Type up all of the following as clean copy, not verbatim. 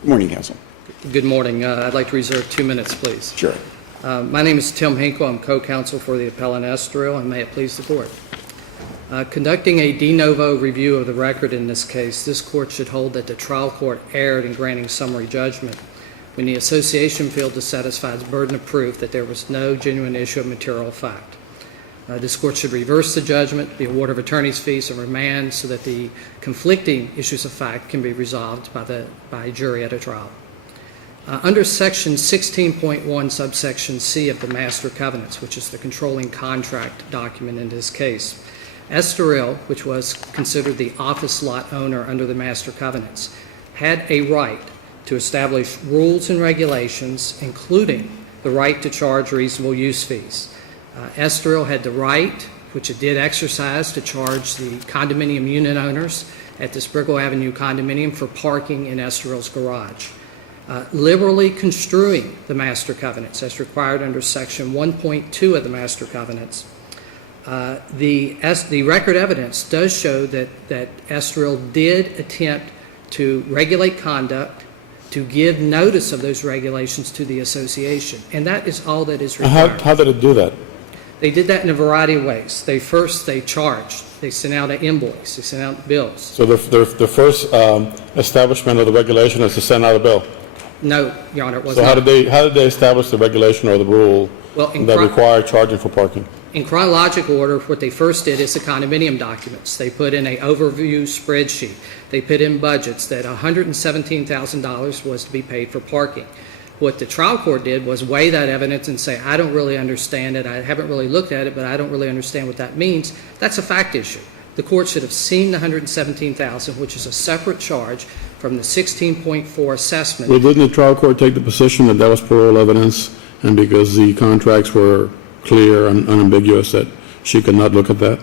Good morning, counsel. Good morning. I'd like to reserve 2 minutes, please. Sure. My name is Tim Henkel. I'm co-counsel for the appellant Estoril, and may it please the court. Conducting a de novo review of the record in this case, this court should hold that the trial court erred in granting summary judgment when the association failed to satisfy its burden of proof that there was no genuine issue of material fact. This court should reverse the judgment, the award of attorney's fees, and remand so that the conflicting issues of fact can be resolved by a jury at a trial. Under Section 16.1, subsection C of the Master Covenants, which is the controlling contract document in this case, Estoril, which was considered the office lot owner under the Master Covenants, had a right to establish rules and regulations, including the right to charge reasonable use fees. Estoril had the right, which it did exercise, to charge the condominium unit owners at the Estoril Avenue condominium for parking in Estoril's garage. Liberally construing the Master Covenants as required under Section 1.2 of the Master Covenants, the record evidence does show that Estoril did attempt to regulate conduct, to give notice of those regulations to the association, and that is all that is required. How did it do that? They did that in a variety of ways. They charged. They sent out an invoice. They sent out bills. So the first establishment of the regulation is to send out a bill? No, Your Honor, it was So not. how did they establish the regulation or the rule that required charging for parking? In chronological order, what they first did is the condominium documents. They put in an overview spreadsheet. They put in budgets that $117,000 was to be paid for parking. What the trial court did was weigh that evidence and say, I don't really understand it. I haven't really looked at it, but I don't really understand what that means. That's a fact issue. The court should have seen the $117,000, which is a separate charge from the 16.4 assessment. Well, didn't the trial court take the position that that was parole evidence, and because the contracts were clear and unambiguous, that she could not look at that?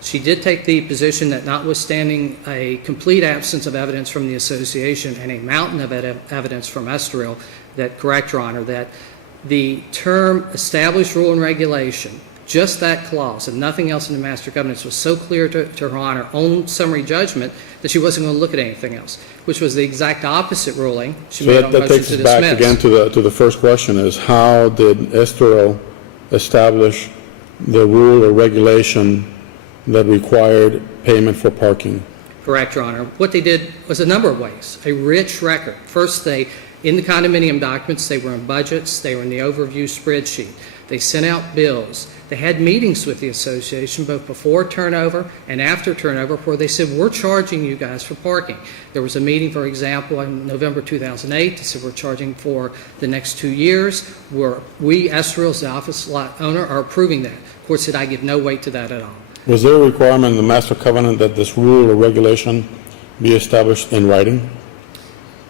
She did take the position that notwithstanding a complete absence of evidence from the association and a mountain of evidence from Estoril, that, correct, Your Honor, that the term established rule and regulation, just that clause and nothing else in the Master Covenants, was so clear to Her Honor on summary judgment that she wasn't going to look at anything else, which was the exact opposite ruling she made on motion to dismiss. So that takes us back again to the first question, is how did Estoril establish the rule or regulation that required payment for parking? Correct, Your Honor. What they did was a number of ways. A rich record. First, in the condominium documents, they were in budgets, they were in the overview spreadsheet. They sent out bills. They had meetings with the association both before turnover and after turnover where they said, we're charging you guys for parking. There was a meeting, for example, in November 2008. They said, we're charging for the next 2 years. We, Estoril, as the office lot owner, are approving that. The court said, I give no weight to that at all. Was there a requirement in the Master Covenant that this rule or regulation be established in writing?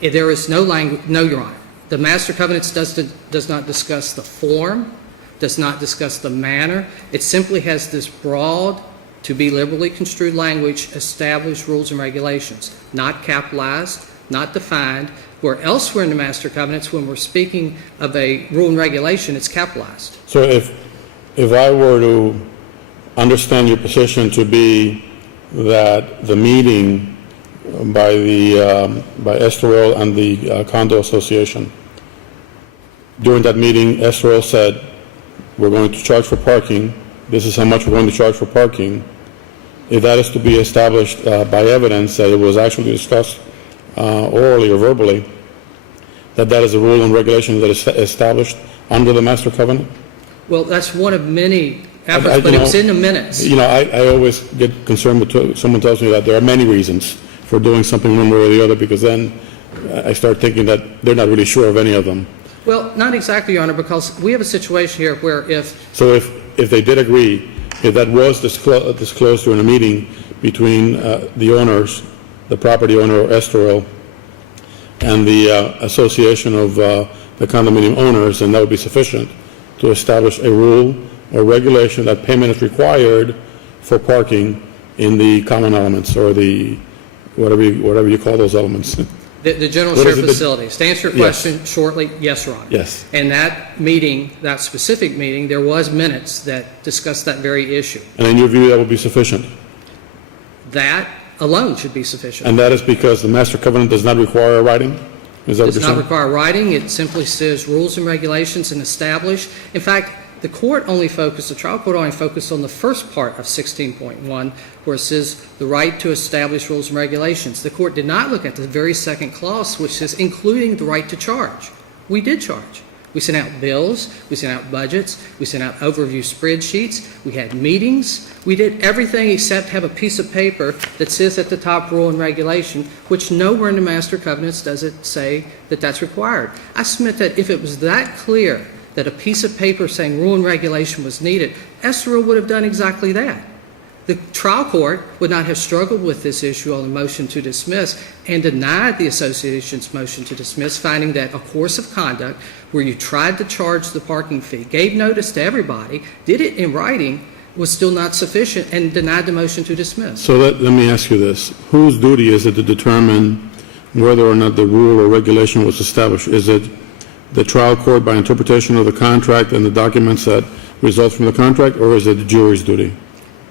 There is no language, no, Your Honor. The Master Covenants does not discuss the form, does not discuss the manner. It simply has this broad, to be liberally construed language, established rules and regulations, not capitalized, not defined, where elsewhere in the Master Covenants, when we're speaking of a rule and regulation, it's capitalized. So if I were to understand your position to be that the meeting by Estoril and the condo association, during that meeting, Estoril said, we're going to charge for parking. This is how much we're going to charge for parking. If that is to be established by evidence that it was actually discussed orally or verbally, that is a rule and regulation that is established under the Master Covenant? Well, that's one of many efforts, but it was in the minutes. I always get concerned when someone tells me that there are many reasons for doing something one way or the other, because then I start thinking that they're not really sure of any of them. Well, not exactly, Your Honor, because we have a situation here where if they did agree, if that was disclosed during a meeting between the owners, the property owner, Estoril, and the association of the condominium owners, then that would be sufficient to establish a rule or regulation that payment is required for parking in the common elements, or the whatever you call those elements. The general share facilities. To answer your question shortly, yes, Your Honor. Yes. And that meeting, that specific meeting, there was minutes that discussed that very issue. And in your view, that would be sufficient? That alone should be sufficient. And that is because the Master Covenant does not require a writing? Is that what Does you're not saying? require writing. It simply says rules and regulations and establish. In fact, the trial court only focused on the first part of 16.1, where it says the right to establish rules and regulations. The court did not look at the very second clause, which says including the right to charge. We did charge. We sent out bills, we sent out budgets, we sent out overview spreadsheets, we had meetings, we did everything except have a piece of paper that says at the top rule and regulation, which nowhere in the master covenants does it say that that's required. I submit that if it was that clear that a piece of paper saying rule and regulation was needed, Estoril would have done exactly that. The trial court would not have struggled with this issue on the motion to dismiss and denied the association's motion to dismiss, finding that a course of conduct where you tried to charge the parking fee, gave notice to everybody, did it in writing, was still not sufficient, and denied the motion to dismiss. So let me ask you this. Whose duty is it to determine whether or not the rule or regulation was established? Is it the trial court by interpretation of the contract and the documents that result from the contract, or is it the jury's duty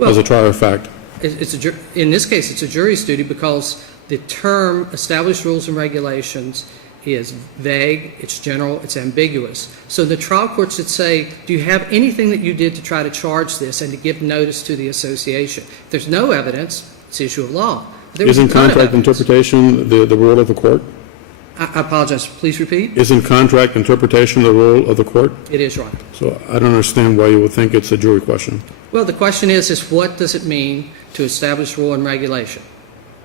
as a trial of fact? In this case, it's a jury's duty because the term established rules and regulations is vague, it's general, it's ambiguous. So the trial court should say, do you have anything that you did to try to charge this and to give notice to the association? If there's no evidence, it's issue of law. Isn't contract interpretation the rule of the court? I apologize. Please repeat. Isn't contract interpretation the rule of the court? It is, Your Honor. So I don't understand why you would think it's a jury question. Well, the question is what does it mean to establish rule and regulation?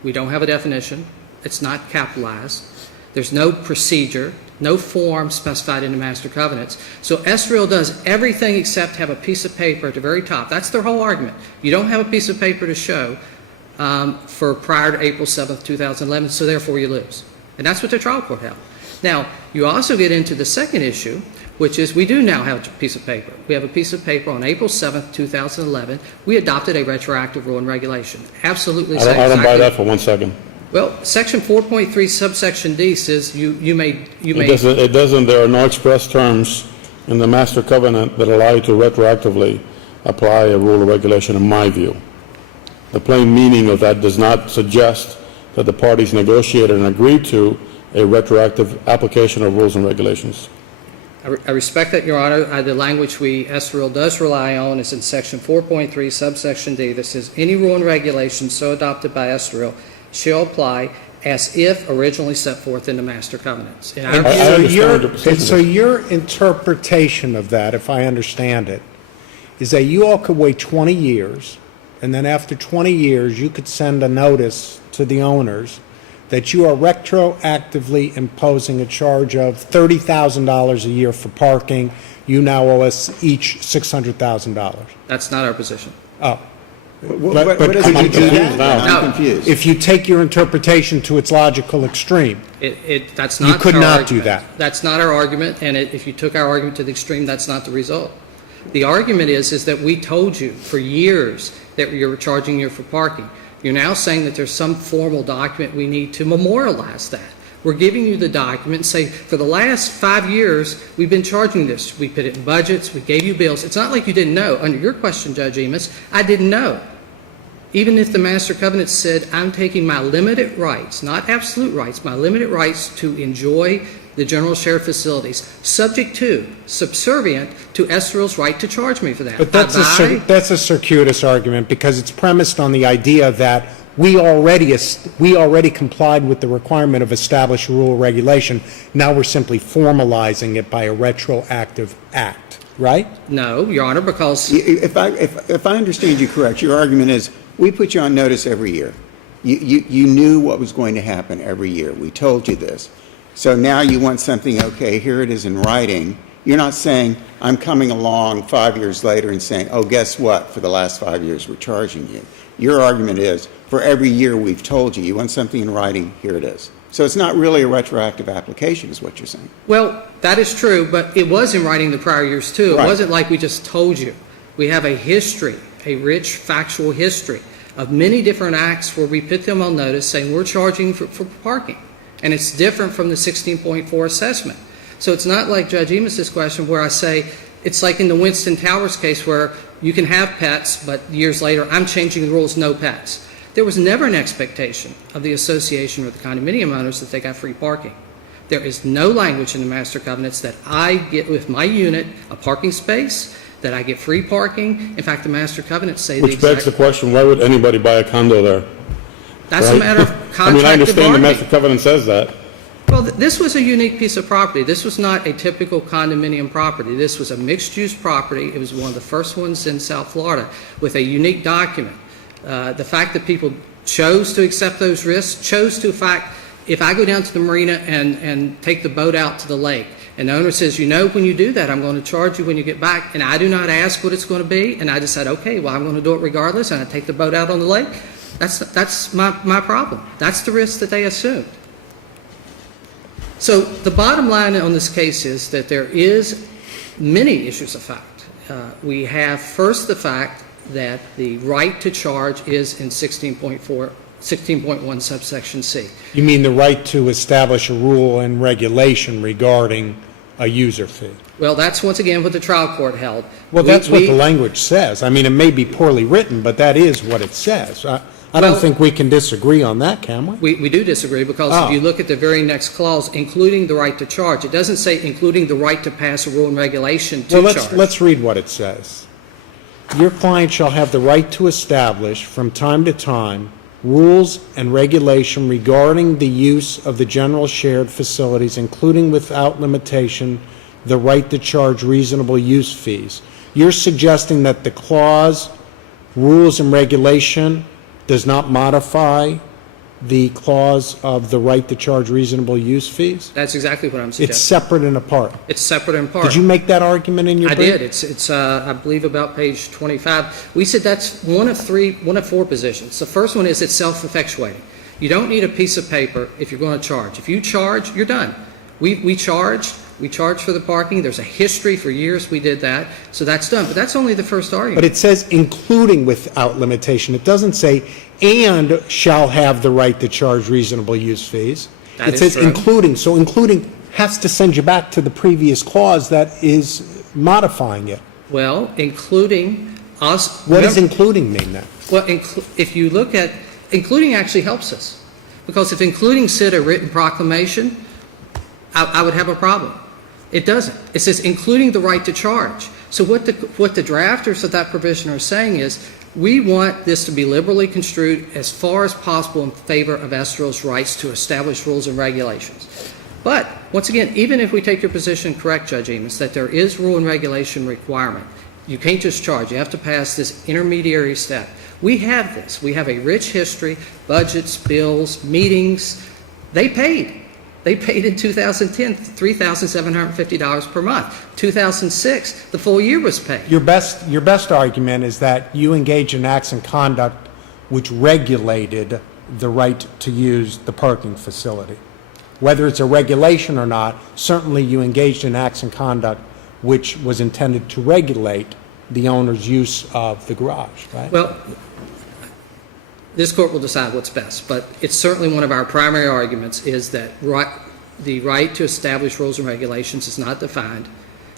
We don't have a definition. It's not capitalized. There's no procedure, no form specified in the master covenants. So Estoril does everything except have a piece of paper at the very top. That's their whole argument. You don't have a piece of paper to show for prior to April 7th, 2011, so therefore you lose. And that's what the trial court held. Now, you also get into the second issue, which is we do now have a piece of paper. We have a piece of paper on April 7th, 2011. We adopted a retroactive rule and regulation. Absolutely. I don't buy that for 1 second. Well, Section 4.3, subsection D says you may. It doesn't. There are no express terms in the master covenant that allow you to retroactively apply a rule or regulation, in my view. The plain meaning of that does not suggest that the parties negotiated and agreed to a retroactive application of rules and regulations. I respect that, Your Honor. The language Estoril does rely on is in Section 4.3, subsection D, that says any rule and regulation so adopted by Estoril shall apply as if originally set forth in the master covenants. So your interpretation of that, if I understand it, is that you all could wait 20 years, and then after 20 years, you could send a notice to the owners that you are retroactively imposing a charge of $30,000 a year for parking. You now owe us each $600,000. That's not our position. Oh. But could you do that? I'm confused. If you take your interpretation to its logical extreme, That's not you could our not argument. do that. That's not our argument, and if you took our argument to the extreme, that's not the result. The argument is that we told you for years that you were charging you for parking. You're now saying that there's some formal document we need to memorialize that. We're giving you the document and say, for the last 5 years, we've been charging this. We put it in budgets. We gave you bills. It's not like you didn't know. Under your question, Judge Emis, I didn't know. Even if the master covenant said, I'm taking my limited rights, not absolute rights, my limited rights to enjoy the general shared facilities, subject to, subservient to Estoril's right to charge me for that. But that's a circuitous argument because it's premised on the idea that we already complied with the requirement of established rule regulation. Now we're simply formalizing it by a retroactive act, right? No, Your Honor, because If I understand you correct, your argument is we put you on notice every year. You knew what was going to happen every year. We told you this. So now you want something, okay, here it is in writing. You're not saying, I'm coming along 5 years later and saying, oh, guess what? For the last 5 years, we're charging you. Your argument is, for every year we've told you, you want something in writing, here it is. So it's not really a retroactive application is what you're saying. well, that is true, but it was in writing the prior years, too. It Right. wasn't like we just told you. We have a history, a rich factual history of many different acts where we put them on notice saying we're charging for parking. And it's different from the 16.4 assessment. So it's not like Judge Emis's question where I say, it's like in the Winston Towers case where you can have pets, but years later, I'm changing the rules, no pets. There was never an expectation of the association or the condominium owners that they got free parking. There is no language in the master covenants that I get with my unit a parking space, that I get free parking. In fact, the master covenants say the Which begs exact... the question, why would anybody buy a condo there? That's a Right? matter of I mean, contracted I understand the master bargaining. covenant says that. Well, this was a unique piece of property. This was not a typical condominium property. This was a mixed-use property. It was one of the first ones in South Florida with a unique document. The fact that people chose to accept those risks, chose to, in fact, if I go down to the marina and take the boat out to the lake, and the owner says, you know, when you do that, I'm going to charge you when you get back, and I do not ask what it's going to be, and I decide, okay, well, I'm going to do it regardless, and I take the boat out on the lake, that's my problem. That's the risk that they assumed. So the bottom line on this case is that there is many issues of fact. We have first the fact that the right to charge is in 16.1 subsection C. You mean the right to establish a rule and regulation regarding a user fee? Well, that's once again what the trial court held. Well, that's what the language says. I mean, it may be poorly written, but that is what it says. I don't think we can disagree on that, can we? We do disagree because if you look at the very next clause, including the right to charge, it doesn't say including the right to pass a rule and regulation to charge. Well, let's read what it says. Your client shall have the right to establish from time to time rules and regulation regarding the use of the general shared facilities, including without limitation the right to charge reasonable use fees. You're suggesting that the clause, rules and regulation, does not modify the clause of the right to charge reasonable use fees? That's exactly what I'm It's suggesting. separate and apart. It's separate and apart. Did you make that argument in your I brief? did. It's I believe about page 25. We said that's one of four positions. The first one is it's self-effectuating. You don't need a piece of paper if you're going to charge. If you charge, you're done. We charge for the parking. There's a history for years we did that, so that's done. But that's only the first argument. But it says including without limitation. It doesn't say and shall have the right to charge reasonable use fees. That It is says true. including. So including has to send you back to the previous clause that is modifying it. Well, including us. What does including mean then? Well, if you look at, including actually helps us. Because if including said a written proclamation, I would have a problem. It doesn't. It says including the right to charge. So what the drafters of that provision are saying is, we want this to be liberally construed as far as possible in favor of Estoril's rights to establish rules and regulations. But, once again, even if we take your position correct, Judge Eames, that there is rule and regulation requirement, you can't just charge. You have to pass this intermediary step. We have this. We have a rich history, budgets, bills, meetings. They paid. They paid in 2010 $3,750 per month. 2006, the full year was paid. Your best argument is that you engage in acts and conduct which regulated the right to use the parking facility. Whether it's a regulation or not, certainly you engaged in acts and conduct which was intended to regulate the owner's use of the garage, right? Well, this court will decide what's best, but it's certainly one of our primary arguments is that the right to establish rules and regulations is not defined,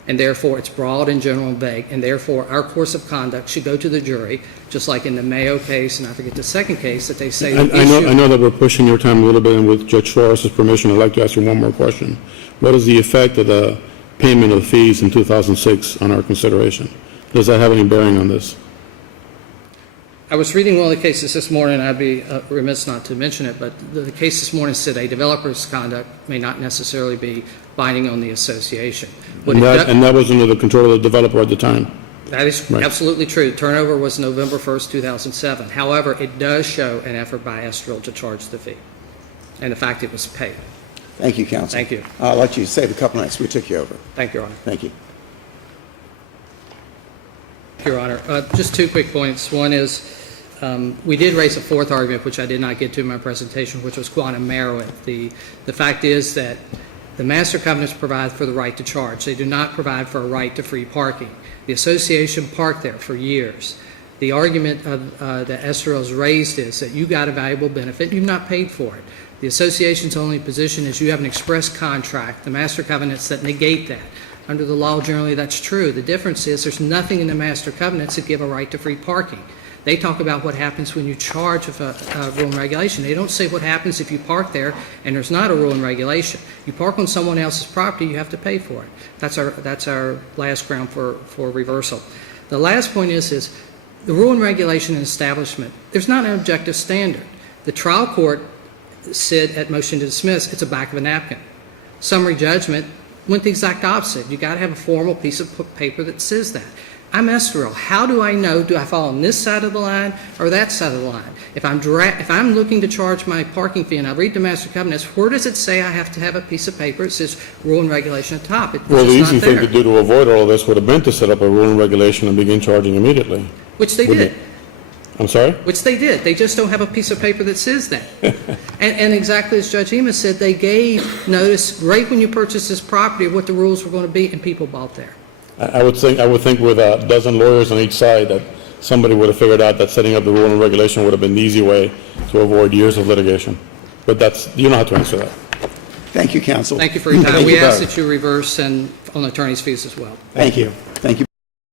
and therefore it's broad and general and vague, and therefore our course of conduct should go to the jury, just like in the Mayo case, and I forget the second case, that they say the issue... I know that we're pushing your time a little bit, and with Judge Suarez's permission, I'd like to ask you one more question. What is the effect of the payment of fees in 2006 on our consideration? Does that have any bearing on this? I was reading one of the cases this morning, and I'd be remiss not to mention it, but the case this morning said a developer's conduct may not necessarily be binding on the association. And that was under the control of the developer at the time? That is Right. absolutely true. Turnover was November 1st, 2007. However, it does show an effort by Estoril to charge the fee, and the fact it was paid. Thank you, counsel. Thank you. I'll let you save a couple minutes. We took you over. Thank you, Your Honor. Thank you. Your Honor. Just two quick points. One is we did raise a fourth argument, which I did not get to in my presentation, which was quantum merit. The fact is that the master covenants provide for the right to charge. They do not provide for a right to free parking. The association parked there for years. The argument that Estoril's raised is that you got a valuable benefit, you've not paid for it. The association's only position is you have an express contract, the master covenants that negate that. Under the law, generally, that's true. The difference is there's nothing in the master covenants that give a right to free parking. They talk about what happens when you charge of a rule and regulation. They don't say what happens if you park there and there's not a rule and regulation. You park on someone else's property, you have to pay for it. That's our last ground for reversal. The last point is the rule and regulation and establishment. There's not an objective standard. The trial court said at motion to dismiss, it's a back of a napkin. Summary judgment went the exact opposite. You got to have a formal piece of paper that says that. I'm Estoril. How do I know, do I fall on this side of the line or that side of the line? If I'm looking to charge my parking fee and I read the master covenants, where does it say I have to have a piece of paper that says rule and regulation at the top? It's Well, the just easy not thing there. to do to avoid all of this would have been to set up a rule and regulation and begin charging immediately. Which they Wouldn't did. I'm sorry? Which they did. They just don't have a piece of paper that says that. and exactly as Judge Ema said, they gave notice right when you purchased this property of what the rules were going to be, and people bought there. I would think with a dozen lawyers on each side that somebody would have figured out that setting up the rule and regulation would have been the easy way to avoid years of litigation. But you don't have to answer that. Thank you, counsel. Thank you for your time. Thank We you ask both. that you reverse and on attorney's fees as well. Thank you. Thank you.